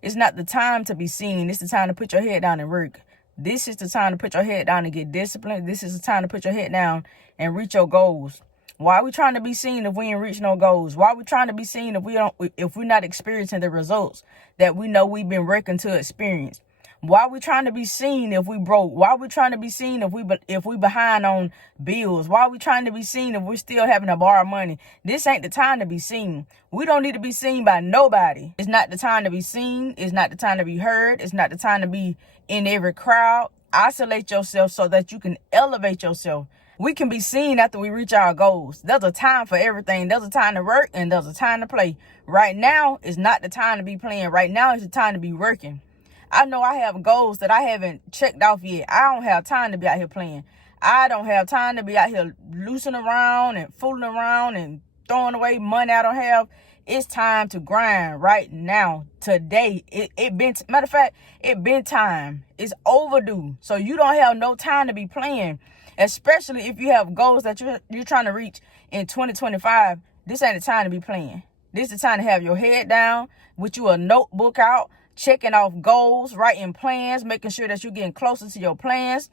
It's not the time to be seen. It's the time to put your head down and work. This is the time to put your head down and get disciplined. This is the time to put your head down and reach your goals. Why are we trying to be seen if we ain't reach no goals? Why are we trying to be seen if we're not experiencing the results that we know we've been working to experience? Why are we trying to be seen if we broke? Why are we trying to be seen if we behind on bills? Why are we trying to be seen if we're still having to borrow money? This ain't the time to be seen. We don't need to be seen by nobody. It's not the time to be seen. It's not the time to be heard. It's not the time to be in every crowd. Isolate yourself so that you can elevate yourself. We can be seen after we reach our goals. There's a time for everything. There's a time to work and there's a time to play. Right now is not the time to be playing. Right now is the time to be working. I know I have goals that I haven't checked off yet. I don't have time to be out here playing. I don't have time to be out here loosing around and fooling around and throwing away money I don't have. It's time to grind right now, today. Matter of fact, it been time. It's overdue. So you don't have no time to be playing, especially if you have goals that you're trying to reach in 2025. This ain't the time to be playing. This is the time to have your head down with you a notebook out, checking off goals, writing plans, making sure that you're getting closer to your plans,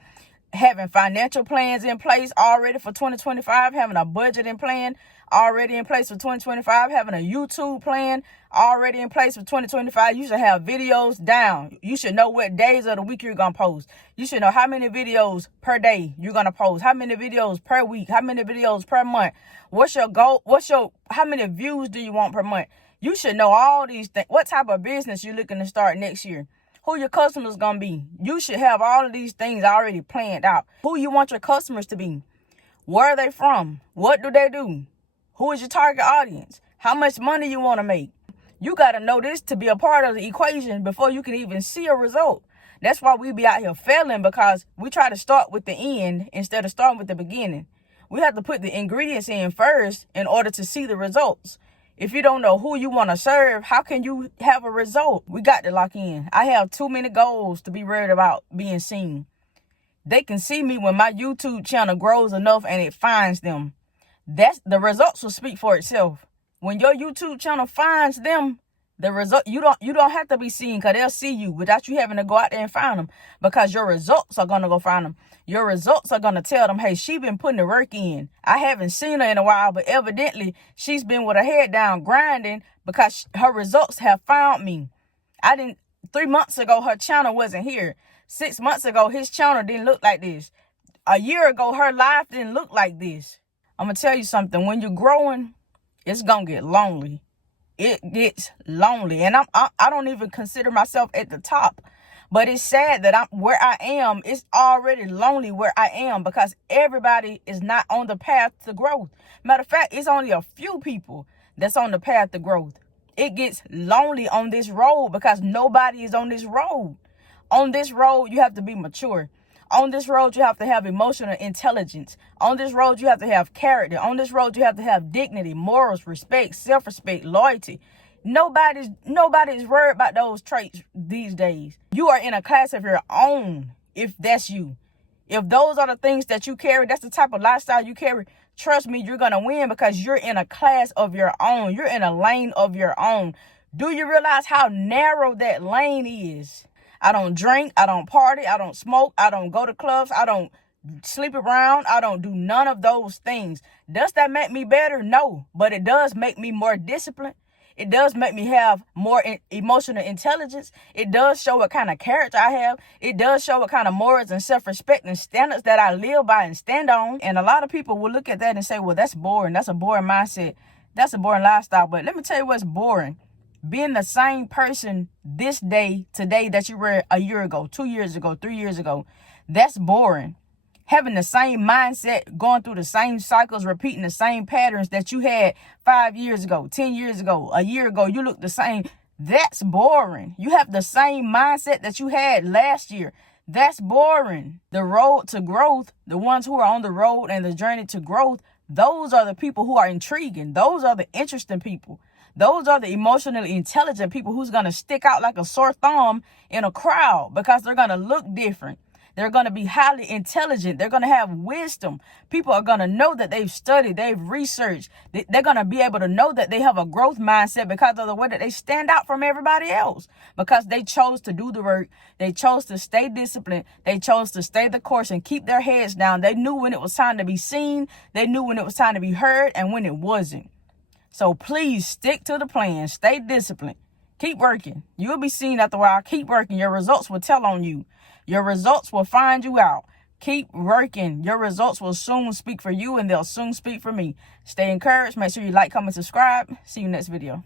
having financial plans in place already for 2025, having a budgeting plan already in place for 2025, having a YouTube plan already in place for 2025. You should have videos down. You should know what days of the week you're going to post. You should know how many videos per day you're going to post, how many videos per week, how many videos per month. What's your goal? How many views do you want per month? You should know all these things. What type of business you're looking to start next year? Who your customers going to be? You should have all of these things already planned out. Who you want your customers to be? Where are they from? What do they do? Who is your target audience? How much money you want to make? You got to know this to be a part of the equation before you can even see a result. That's why we be out here failing, because we try to start with the end instead of starting with the beginning. We have to put the ingredients in first in order to see the results. If you don't know who you want to serve, how can you have a result? We got to lock in. I have too many goals to be worried about being seen. They can see me when my YouTube channel grows enough and it finds them. That's the results will speak for itself. When your YouTube channel finds them, the result, you don't have to be seen, because they'll see you without you having to go out there and find them, because your results are going to go find them. Your results are going to tell them, hey, she been putting the work in. I haven't seen her in a while, but evidently she's been with her head down grinding, because her results have found me. 3 months ago, her channel wasn't here. 6 months ago, his channel didn't look like this. A year ago, her life didn't look like this. I'm going to tell you something. When you're growing, it's going to get lonely. It gets lonely. And I don't even consider myself at the top. But it's sad that I'm where I am. It's already lonely where I am, because everybody is not on the path to growth. Matter of fact, it's only a few people that's on the path to growth. It gets lonely on this road because nobody is on this road. On this road, you have to be mature. On this road, you have to have emotional intelligence. On this road, you have to have character. On this road, you have to have dignity, morals, respect, self-respect, loyalty. Nobody's worried about those traits these days. You are in a class of your own, if that's you. If those are the things that you carry, that's the type of lifestyle you carry, trust me, you're going to win, because you're in a class of your own. You're in a lane of your own. Do you realize how narrow that lane is? I don't drink, I don't party, I don't smoke, I don't go to clubs, I don't sleep around, I don't do none of those things. Does that make me better? No, but it does make me more disciplined. It does make me have more emotional intelligence. It does show what kind of character I have. It does show what kind of morals and self-respect and standards that I live by and stand on. And a lot of people will look at that and say, well, that's boring. That's a boring mindset. That's a boring lifestyle. But let me tell you what's boring. Being the same person this day, today, that you were a year ago, 2 years ago, 3 years ago, that's boring. Having the same mindset, going through the same cycles, repeating the same patterns that you had 5 years ago, 10 years ago, a year ago, you look the same. That's boring. You have the same mindset that you had last year. That's boring. The road to growth, the ones who are on the road and the journey to growth, those are the people who are intriguing. Those are the interesting people. Those are the emotionally intelligent people who's going to stick out like a sore thumb in a crowd, because they're going to look different. They're going to be highly intelligent. They're going to have wisdom. People are going to know that they've studied, they've researched. They're going to be able to know that they have a growth mindset because of the way that they stand out from everybody else, because they chose to do the work. They chose to stay disciplined. They chose to stay the course and keep their heads down. They knew when it was time to be seen. They knew when it was time to be heard and when it wasn't. So please stick to the plan. Stay disciplined. Keep working. You'll be seen after a while. Keep working. Your results will tell on you. Your results will find you out. Keep working. Your results will soon speak for you, and they'll soon speak for me. Stay encouraged. Make sure you like, comment, subscribe. See you next video.